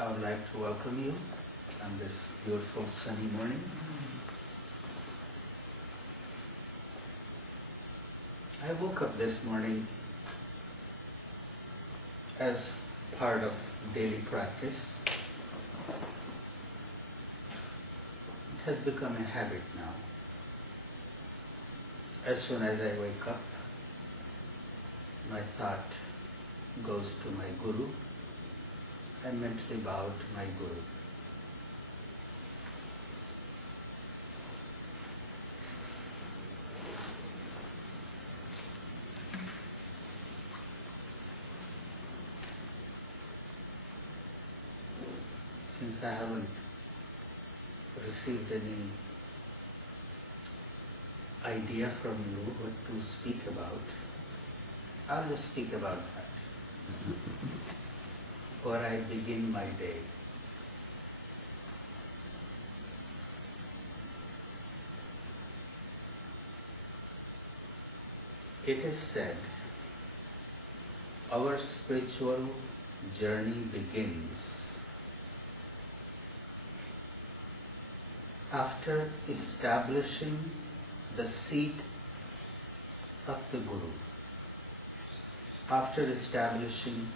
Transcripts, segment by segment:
I would like to welcome you on this beautiful sunny morning. I woke up this morning as part of daily practice. It has become a habit now. As soon as I wake up, my thought goes to my Guru. I mentally bow to my Guru. Since I haven't received any idea from you what to speak about, I'll just speak about that. Or I begin my day. It is said, our spiritual journey begins after establishing the seat of the Guru, after establishing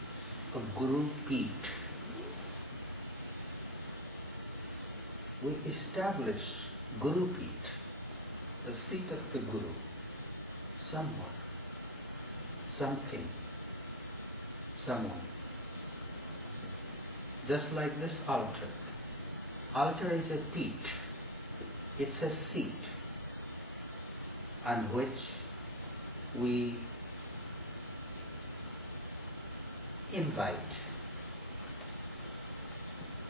a Guru Peeth. We establish Guru Peeth, the seat of the Guru, somewhere, something, someone. Just like this altar. Altar is a peeth. It's a seat on which we invite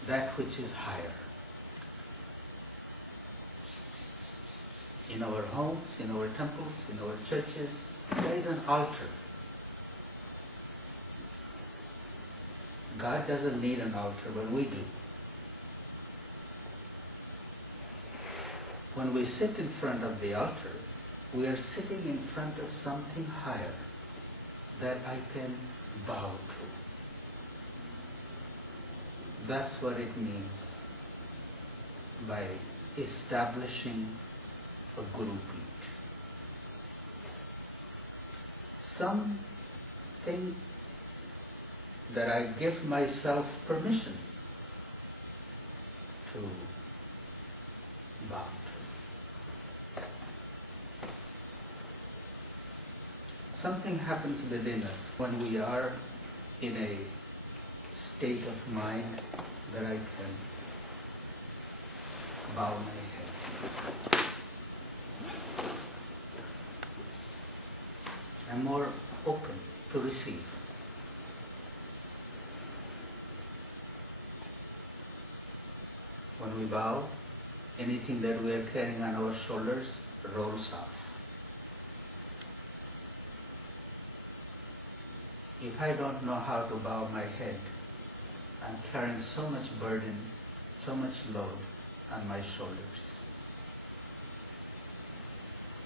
that which is higher. In our homes, in our temples, in our churches, there is an altar. God doesn't need an altar, but we do. When we sit in front of the altar, we are sitting in front of something higher that I can bow to. That's what it means by establishing a Guru Peeth. Something that I give myself permission to bow to. Something happens within us when we are in a state of mind that I can bow my head. I'm more open to receive. When we bow, anything that we are carrying on our shoulders rolls off. If I don't know how to bow my head, I'm carrying so much burden, so much load on my shoulders.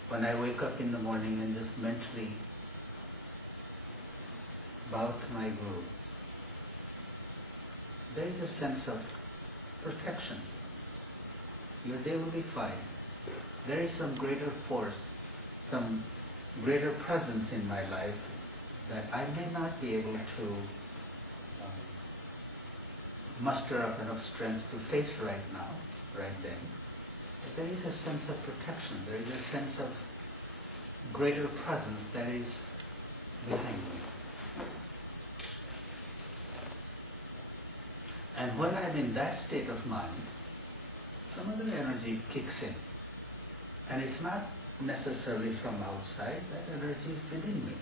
When I wake up in the morning and just mentally bow to my Guru, there is a sense of protection. Your day will be fine. There is some greater force, some greater presence in my life that I may not be able to muster up enough strength to face right now, right then. But there is a sense of protection. There is a sense of greater presence that is behind me. And when I'm in that state of mind, some other energy kicks in. And it's not necessarily from outside, that energy is within me.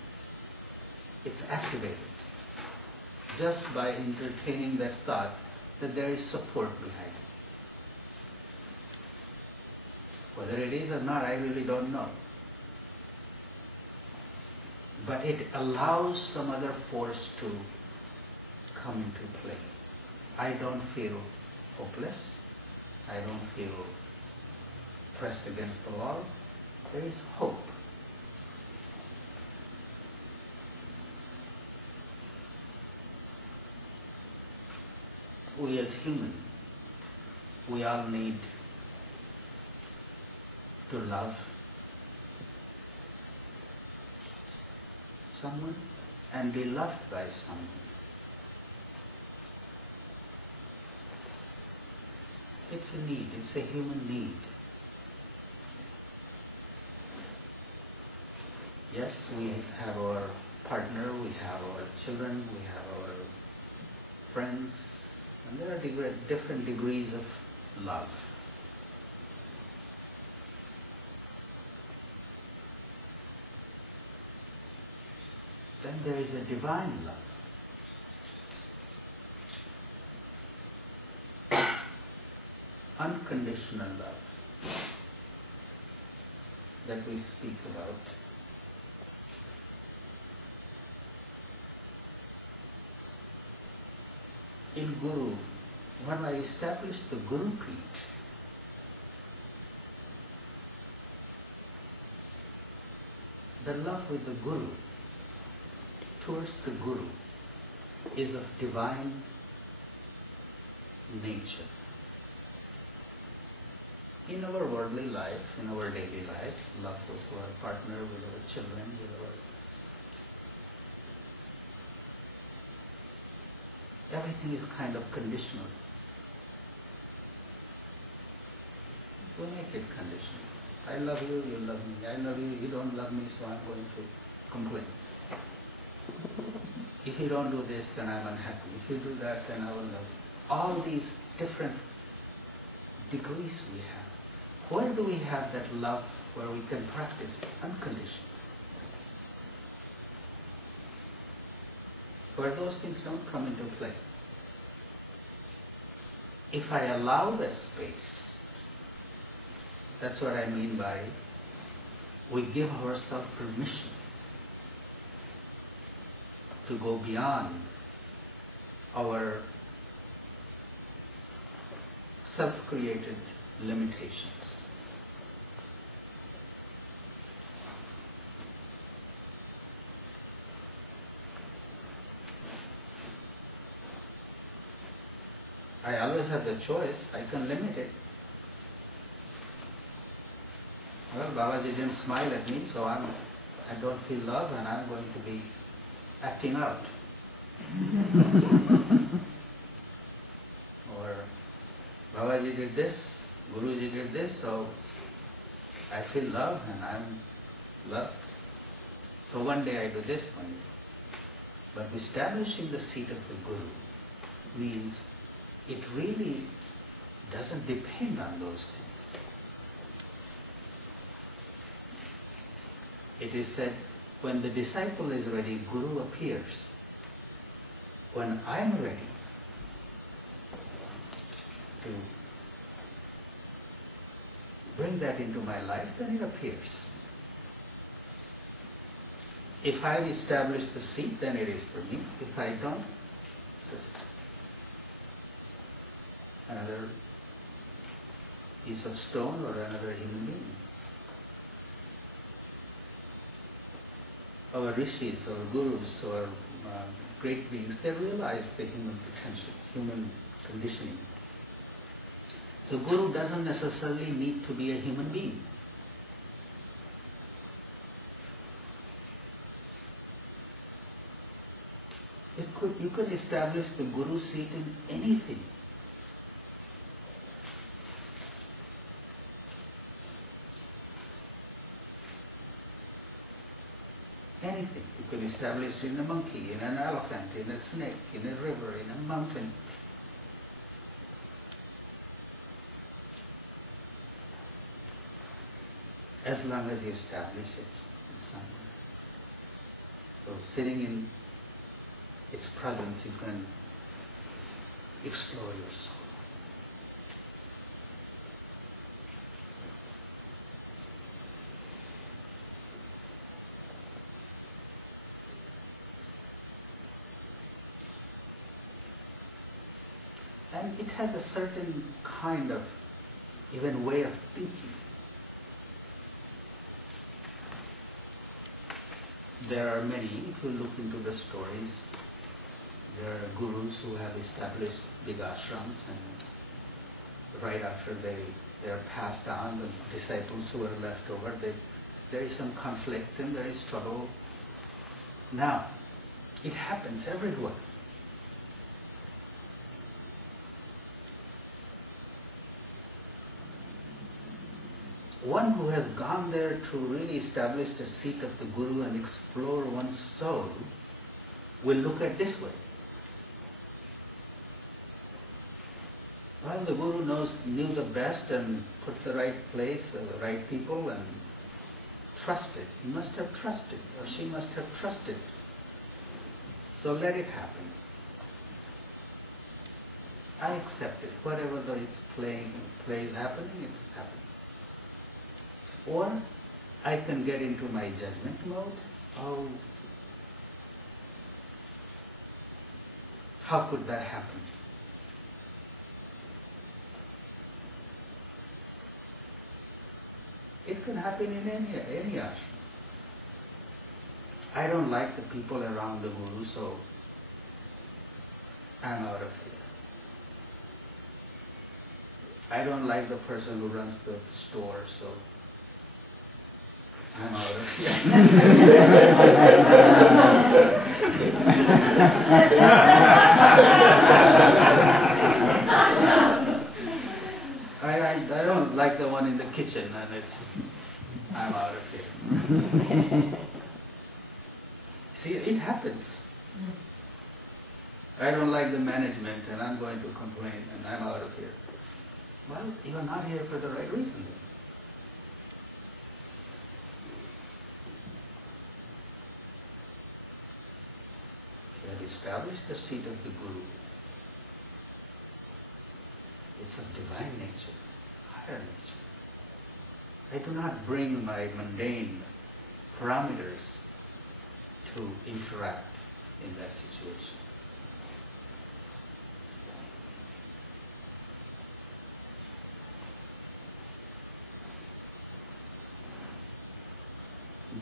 It's activated just by entertaining that thought that there is support behind it. Whether it is or not, I really don't know. But it allows some other force to come into play. I don't feel hopeless. I don't feel pressed against the wall. There is hope. we as human, we all need to love someone and be loved by someone. It's a need, it's a human need. Yes, we have our partner, we have our children, we have our friends, and there are different degrees of love. Then there is a divine love. Unconditional love that we speak about. In Guru, when I established the Guru Peeth, the love with the Guru, towards the Guru, is of divine nature. In our worldly life, in our daily life, love with our partner, with our children, with our... everything is kind of conditional. We make it conditional. I love you, you love me. I love you, you don't love me, so I'm going to complain. If you don't do this, then I'm unhappy. If you do that, then I will love you. All these different degrees we have. Where do we have that love where we can practice unconditional? Where those things don't come into play. If I allow that space, that's what I mean by we give ourselves permission to go beyond our self-created limitations. I always have the choice, I can limit it. Well, Babaji didn't smile at me, so I don't feel love and I'm going to be acting out. Or Babaji did this, Guruji did this, so I feel love and I'm loved. So one day I do this, one day. But establishing the seat of the Guru means it really doesn't depend on those things. It is said, when the disciple is ready, Guru appears. When I'm ready to bring that into my life, then it appears. If I've established the seat, then it is for me. If I don't, it's just another piece of stone or another human being. Our rishis, our gurus, our great beings, they realize the human potential, human conditioning. So Guru doesn't necessarily need to be a human being. You could establish the Guru seat in anything. Anything. You could establish it in a monkey, in an elephant, in a snake, in a river, in a mountain. As long as you establish it in somewhere. So sitting in its presence, you can explore your soul. And it has a certain kind of, even way of thinking. There are many, if you look into the stories, There are gurus who have established big ashrams, and right after they are passed on, the disciples who are left over, there is some conflict and there is trouble. Now, it happens everywhere. One who has gone there to really establish the seat of the Guru and explore one's soul will look at this way. Well, the Guru knew the best and put the right place, the right people, and trusted. He must have trusted, or she must have trusted. So let it happen. I accept it. Whatever it's plays happening, it's happening. Or I can get into my judgment mode. Oh, how could that happen? It can happen in any ashrams. I don't like the people around the Guru, so I'm out of here. I don't like the person who runs the store, so I'm out of here. I don't like the one in the kitchen, and I'm out of here. See, it happens. I don't like the management, and I'm going to complain, and I'm out of here. Well, you're not here for the right reason then. You have established the seat of the Guru. It's of divine nature, higher nature. I do not bring my mundane parameters to interact in that situation.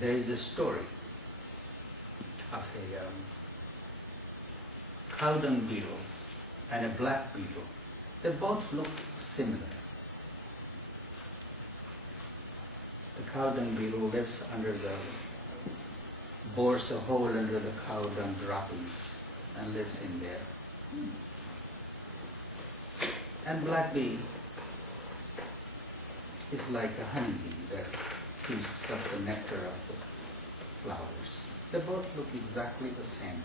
There is a story of a cow dung beetle and a black beetle. They both look similar. The cow dung beetle bores a hole under the cow dung droppings and lives in there. And black bee is like a honeybee that feasts off the nectar of the flowers. They both look exactly the same.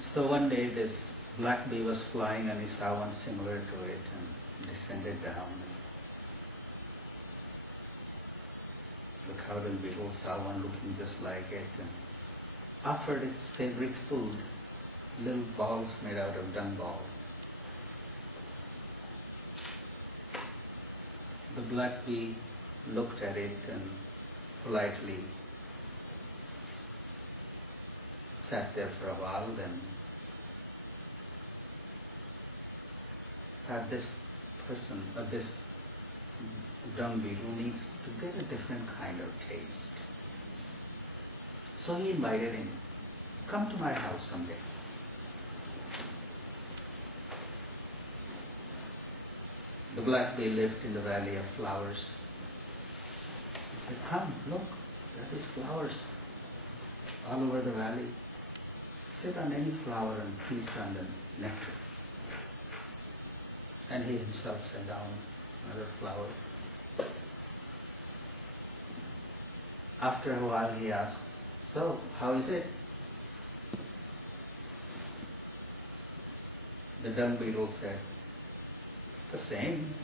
So one day this black bee was flying and he saw one similar to it and descended down. The cow dung beetle saw one looking just like it and offered its favorite food, little balls made out of dung ball. The black bee looked at it and politely sat there for a while, then thought this dung beetle needs to get a different kind of taste. So he invited him, come to my house someday. The black bee lived in the valley of flowers. He said, come, look, there is flowers all over the valley. Sit on any flower and feast on the nectar. And he himself sat down on another flower. After a while he asks, so, how is it? The dung beetle said, it's the same.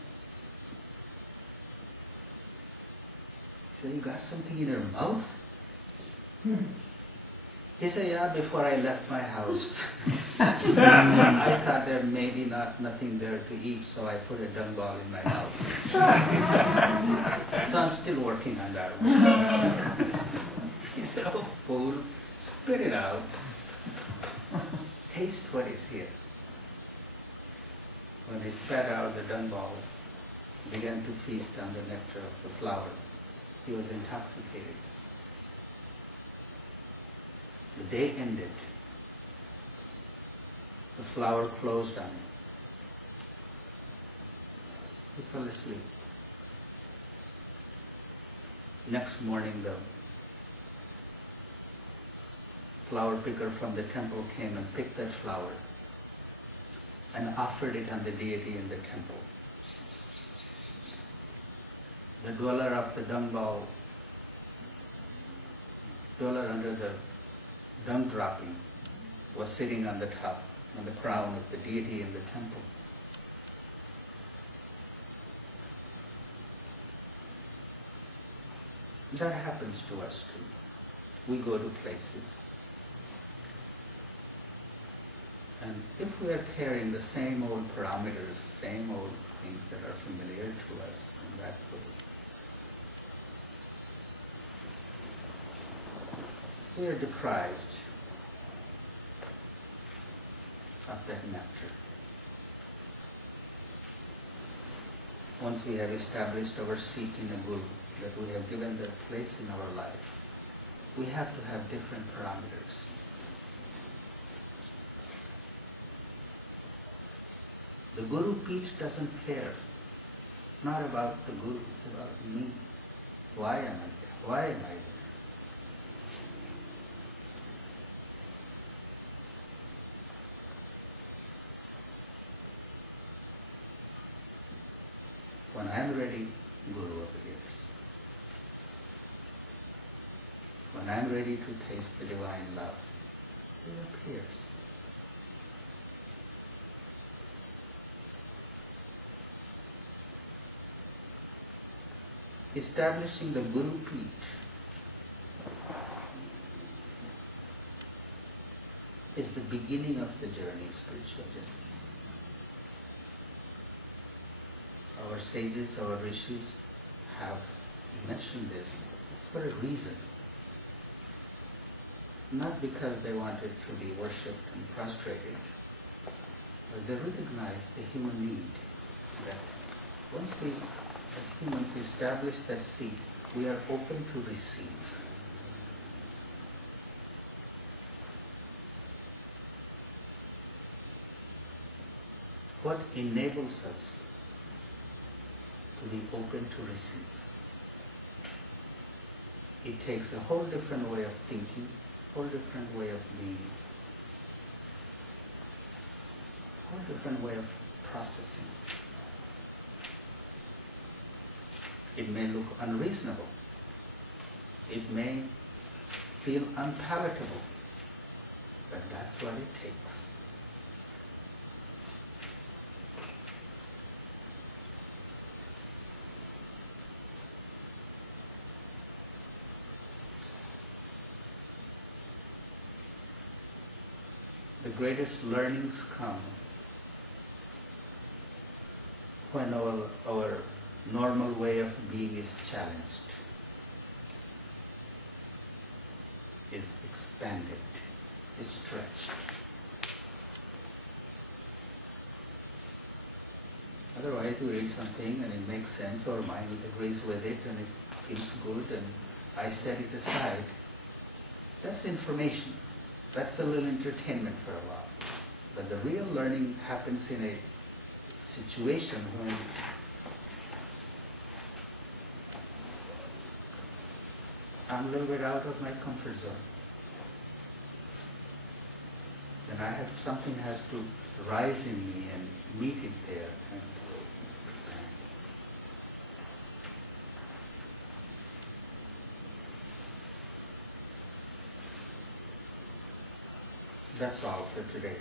So you got something in your mouth? He said, yeah, before I left my house, I thought there may be nothing there to eat, so I put a dung ball in my mouth. So I'm still working on that one. He said, oh fool, spit it out. Taste what is here. When he spat out the dung ball, began to feast on the nectar of the flower, he was intoxicated. The day ended. The flower closed on him. He fell asleep. Next morning, the flower picker from the temple came and picked that flower and offered it on the deity in the temple. The dweller of the dung bowl, dweller under the dung dropping, was sitting on the top, on the crown of the deity in the temple. That happens to us too. We go to places, and if we are carrying the same old parameters, same old things that are familiar to us, and that we are deprived of that nectar. Once we have established our seat in a guru, that we have given that place in our life, we have to have different parameters. The Guru Peeth doesn't care. It's not about the Guru, it's about me. Why am I there? Why am I there? When I'm ready, Guru appears. When I'm ready to taste the divine love, He appears. Establishing the Guru Peeth is the beginning of the journey, spiritual journey. Our sages, our rishis have mentioned this for a reason. Not because they wanted to be worshipped and prostrated, but they recognized the human need that once we, as humans, establish that seat, we are open to receive. What enables us to be open to receive? It takes a whole different way of thinking, whole different way of being, whole different way of processing. It may look unreasonable. It may feel unpalatable, but that's what it takes. The greatest learnings come when our normal way of being is challenged, is expanded, is stretched. Otherwise, we read something and it makes sense, our mind agrees with it and it feels good and I set it aside. That's information. That's a little entertainment for a while. But the real learning happens in a situation when I'm a little bit out of my comfort zone. Then something has to rise in me and meet it there and expand. That's all for today.